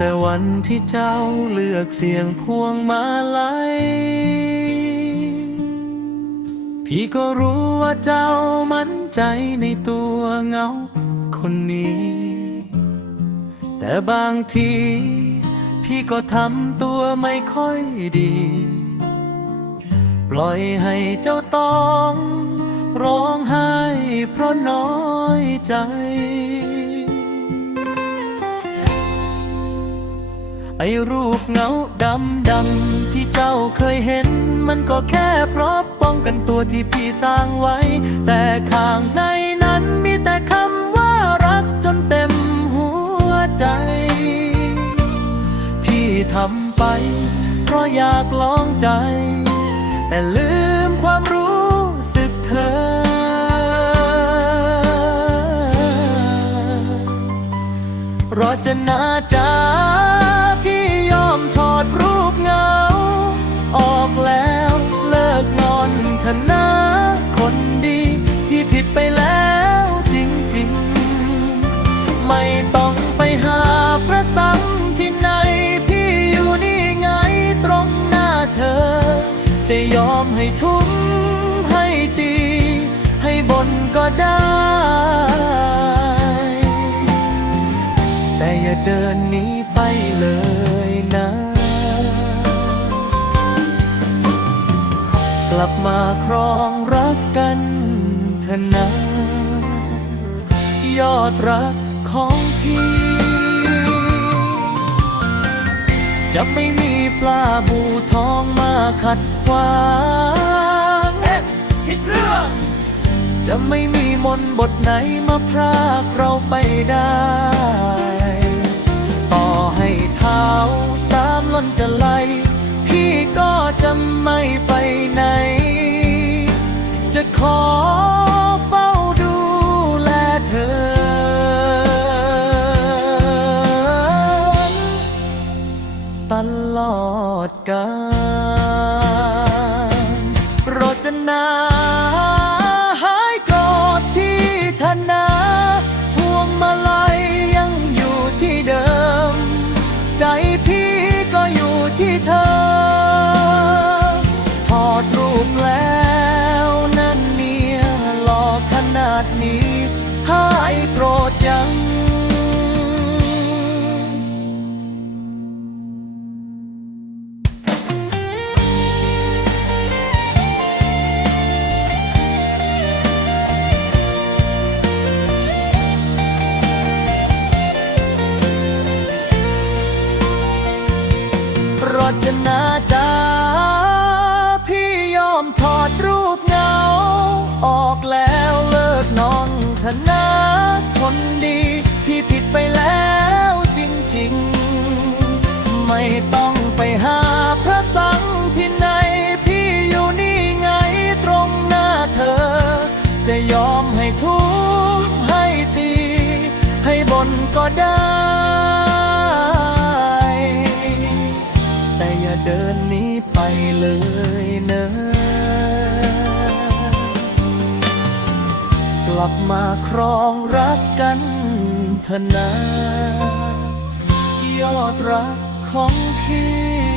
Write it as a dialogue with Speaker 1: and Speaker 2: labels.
Speaker 1: แต่วันที่เจ้าเลือกเสียงพวงมาลัย พี่ก็รู้ว่าเจ้ามั่นใจในตัวเงาคนนี้ แต่บางที พี่ก็ทำตัวไม่ค่อยดี ปล่อยให้เจ้าต้อง ร้องไห้เพราะน้อยใจ ไอ้รูปเงาดำดำที่เจ้าเคยเห็น มันก็แค่เพราะป้องกันตัวที่พี่สร้างไว้ แต่ข้างในนั้นมีแต่คำว่ารักจนเต็มหัวใจ ที่ทำไป เพราะอยากลองใจ แต่ลืมความรู้สึกเธอ รอจะนาจา มถอดรูปเงา ออกแล้วเลิกงอนเถนะคนดีพี่ผิดไปแล้วจริงๆ ไม่ต้องไปหาพระสังฆ์ที่ไหน พี่อยู่นี่ไงตรงหน้าเธอ จะยอมให้ทุ่มให้ตี ให้บนก็ได้ แต่อย่าเดินหนีไปเลยนะ กลับมาครองรักกันเถอะนะ ยอดรักของพี่ จะไม่มีปลาบูทองมาขัดขวางเอ๊ะผิดเรื่อง จะไม่มีมนต์บทไหนมาพรากเราไปได้ จะไหล พี่ก็จะไม่ไปไหน จะขอเฝ้าดูแลเธอ ตลอดกาล หายโกรธยังรจนาจ้า ก็ได้ แต่อย่าเดินนี้ไปเลยเนะกลับมาครองรักกันเถอะนะยอดรักของพี่